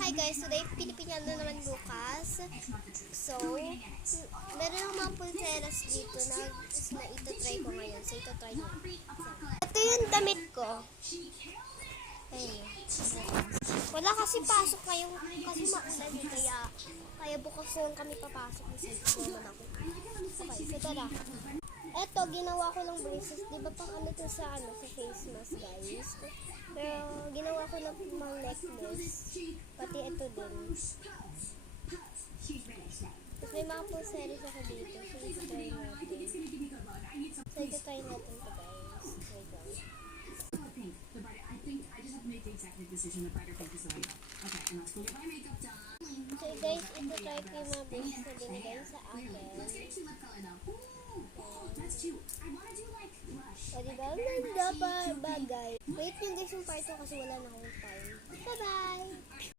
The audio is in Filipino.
Hi guys, today Pilipinyano na naman bukas. So, meron ng mga pulseras dito na ito-try ko ngayon. So, ito-try ko. Ito yung damit ko. Ayun. Wala kasi pasok ngayon kasi maulan eh. Kaya bukas na kami papasok. Kasi naman ako. Okay, so tara. Eto, ginawa ko ng braces. Di ba pang ano to sa face mask guys? Pero ginawa ko ng mga necklace. Pati ito din. Tapos may mga pulseras ako dito. So, ito-try natin. So, ito-try natin ito guys. Wait lang. So guys, ito-try ko yung mga braces na binigay sa akin. O diba? Ganda pa bagay. Wait nyo guys yung part ko kasi wala na akong time. Bye-bye!